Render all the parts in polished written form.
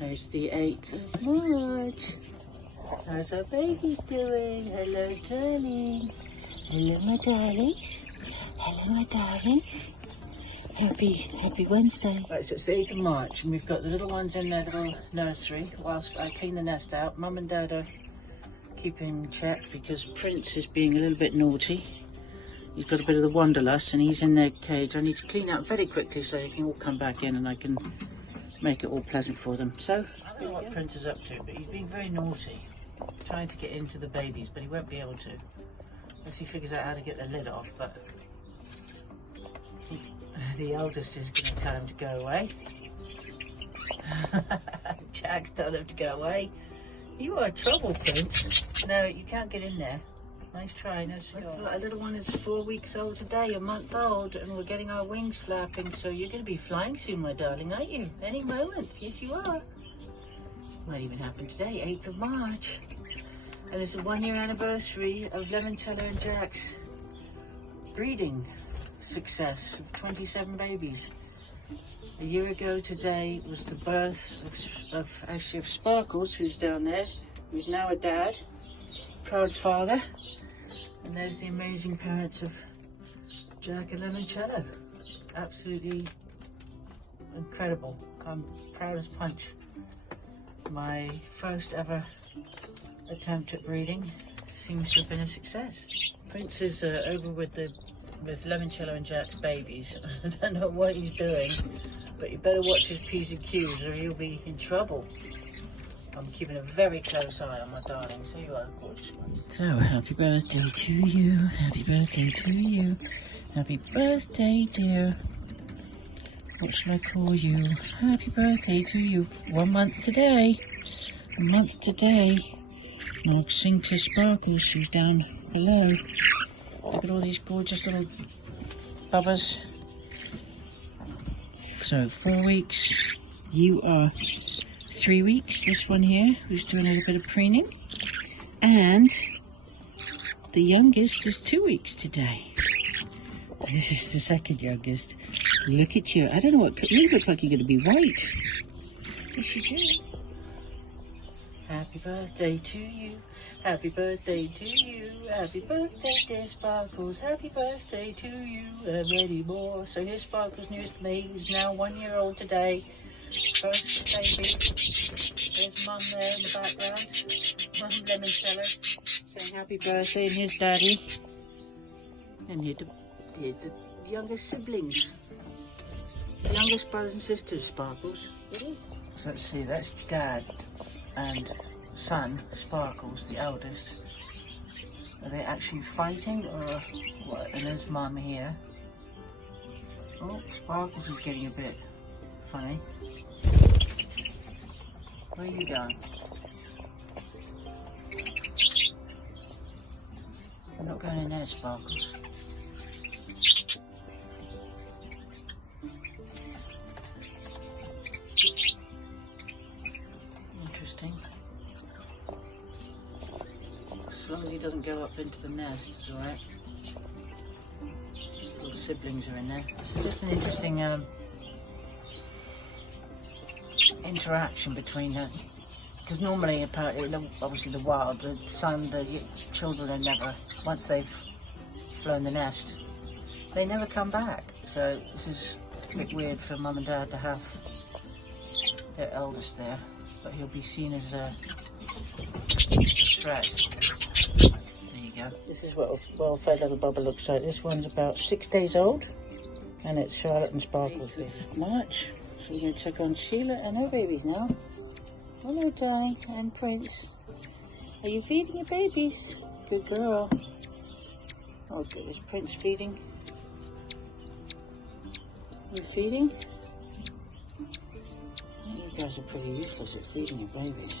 It's the 8th of March. How's our baby doing? Hello, darling. Hello, my darling. Hello, my darling. Happy Wednesday. Right, so it's the 8th of March and we've got the little ones in their little nursery whilst I clean the nest out. Mum and Dad are keeping check because Prince is being a little bit naughty. He's got a bit of the wanderlust and he's in their cage. I need to clean out very quickly so they can all come back in and I can make it all pleasant for them. So, I don't know what Prince is up to, but he's being very naughty, trying to get into the babies, but he won't be able to unless he figures out how to get the lid off. But the eldest is going to tell him to go away. Jack's telling him to go away. You are trouble, Prince. No, you can't get in there. Nice try, no cigar. So our little one is 4 weeks old today, a month old, and we're getting our wings flapping, so you're going to be flying soon, my darling, aren't you? Any moment. Yes, you are. Might even happen today, 8th of March. And it's a 1-year anniversary of Lemoncello and Jacks' breeding success of 27 babies. A year ago today was the birth of Sparkles, who's down there, who's now a dad, proud father. And there's the amazing parents of Jack and Lemoncello. Absolutely incredible. I'm proud as punch. My first ever attempt at breeding seems to have been a success. Prince is over with Lemoncello and Jack's babies. I don't know what he's doing, but you better watch his P's and Q's or he'll be in trouble. I'm keeping a very close eye on my darling. So you are gorgeous ones. So, happy birthday to you. Happy birthday to you. Happy birthday, dear. What should I call you? Happy birthday to you. 1 month today. A month today. And I'll sing to Sparkles, who's down below. Look at all these gorgeous little bubbers. So, 4 weeks. You are 3 weeks, this one here, who's doing a little bit of preening, and the youngest is 2 weeks today. This is the second youngest. Look at you. I don't know what, you look like you're going to be white. Yes, you do. Happy birthday to you. Happy birthday to you. Happy birthday, dear Sparkles. Happy birthday to you. And many more. So here's Sparkles' newest mate, who's now 1 year old today. First baby. There's Mum there in the background. Mum Lemoncello saying happy birthday, and here's Daddy. And here's the youngest siblings. The youngest brothers and sisters, Sparkles. It is. So let's see, that's Dad and son, Sparkles, the eldest. Are they actually fighting or what? And there's Mum here. Oh, Sparkles is getting a bit funny. Where are you going? I'm not going in there, Sparkles. Interesting. As long as he doesn't go up into the nest, it's alright. His little siblings are in there. This is just an interesting interaction between her, because normally, apparently, obviously the wild, the children are never, once they've flown the nest, they never come back. So this is a bit weird for Mum and Dad to have their eldest there, but he'll be seen as a threat. There you go. This is what a well-fed little bubba looks like. This one's about 6 days old, and it's Charlotte and Sparkles this March. So we're going to check on Sheila and her babies now. Hello, darling, and Prince. Are you feeding your babies? Good girl. Oh, good. Is Prince feeding? Are you feeding? You guys are pretty useless at feeding your babies.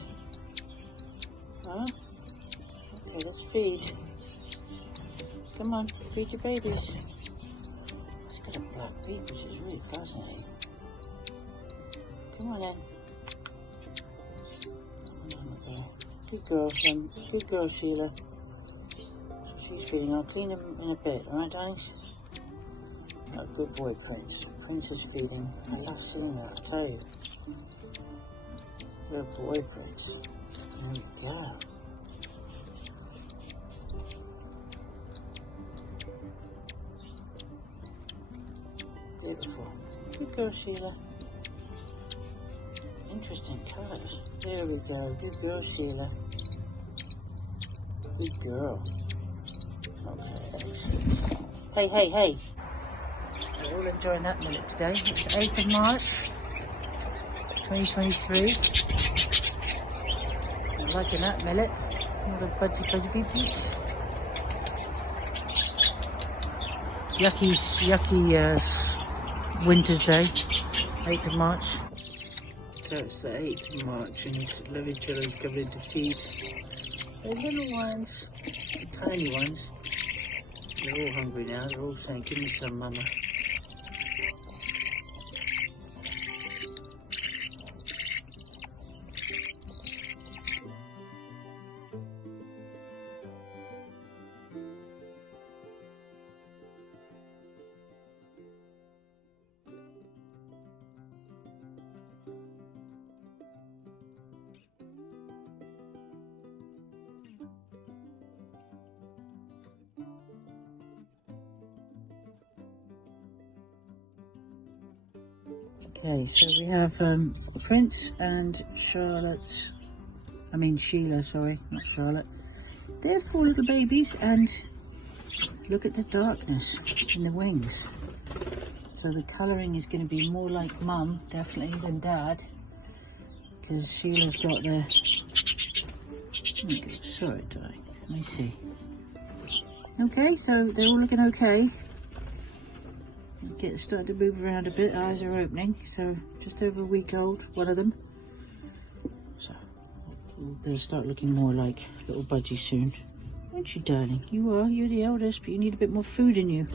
Huh? Okay, let's feed. Come on, feed your babies. It's got a black beak, which is really fascinating. Come on then. Good girl, good girl, Sheila. She's feeding. I'll clean them in a bit, alright, darlings? Oh, good boy, Prince. Prince is feeding. I love seeing that, I tell you. You're a boy, Prince. There we go. Beautiful. Good girl, Sheila. Interesting colours. There we go. Good girl, Sheila. Good girl. Okay. Hey. We're all enjoying that millet today. It's the 8th of March, 2023. I'm liking that millet. All the budgie beepies. Yucky winter's day, 8th of March. So it's the 8th of March and Lemoncello is coming to feed the little ones, the tiny ones. They're all hungry now, they're all saying, give me some, mama. Okay, so we have Prince and Sheila, sorry, not Charlotte. They're 4 little babies, and look at the darkness in the wings. So the colouring is going to be more like Mum, definitely, than Dad, because Sheila's got the... Okay, sorry, darling. Let me see. Okay, so they're all looking okay. Starting to move around a bit, eyes are opening, so just over a week old, one of them. So they'll start looking more like little Budgies soon. Aren't you, darling? You are, you're the eldest, but you need a bit more food in you.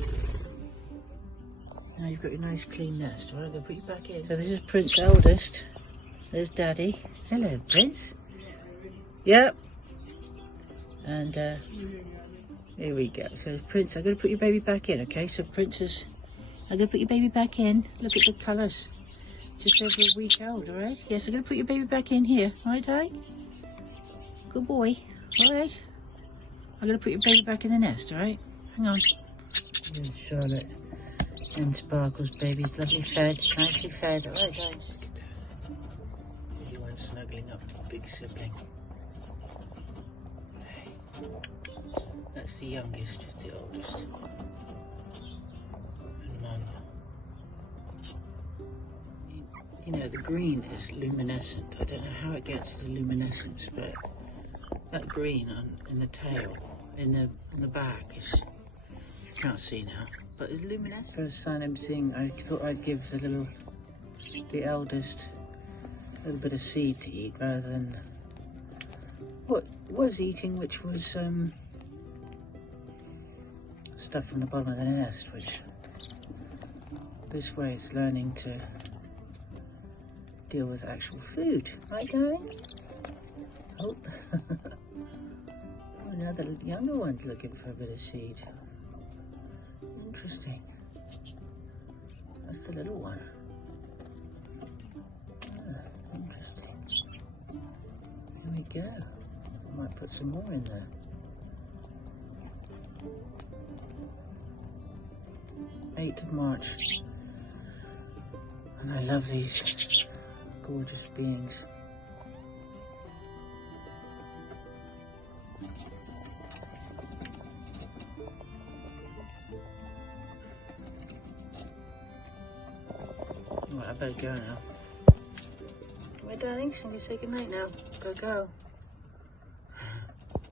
Now you've got your nice clean nest. Right, I'm going to put you back in. So this is Prince's eldest. There's Daddy. Hello, Prince. Yep. And here we go. So Prince, I'm going to put your baby back in, okay? So Prince's... I'm going to put your baby back in. Look at the colours. Just over a week old, alright? Yes, I'm going to put your baby back in here. Alright, darling? Good boy. Alright? I'm going to put your baby back in the nest, alright? Hang on. Here's Charlotte and Sparkle's babies. Lovely fed. Nicely fed. Alright, guys. Look at that. Everyone snuggling up to the big sibling. Hey. That's the youngest, just the oldest. You know, the green is luminescent. I don't know how it gets the luminescence, but that green in the tail, in the back is, you can't see now, but it's luminescent. First sign I'm seeing, I thought I'd give the eldest a little bit of seed to eat rather than what it was eating, which was stuff from the bottom of the nest, which this way it's learning to deal with actual food. Right, darling? Oh. Oh, now the younger one's looking for a bit of seed. Interesting. That's the little one. Ah, interesting. Here we go. I might put some more in there. '8th of March. And I love these gorgeous beings. Well, I better go now. My darlings, I'm going to say goodnight now. Go.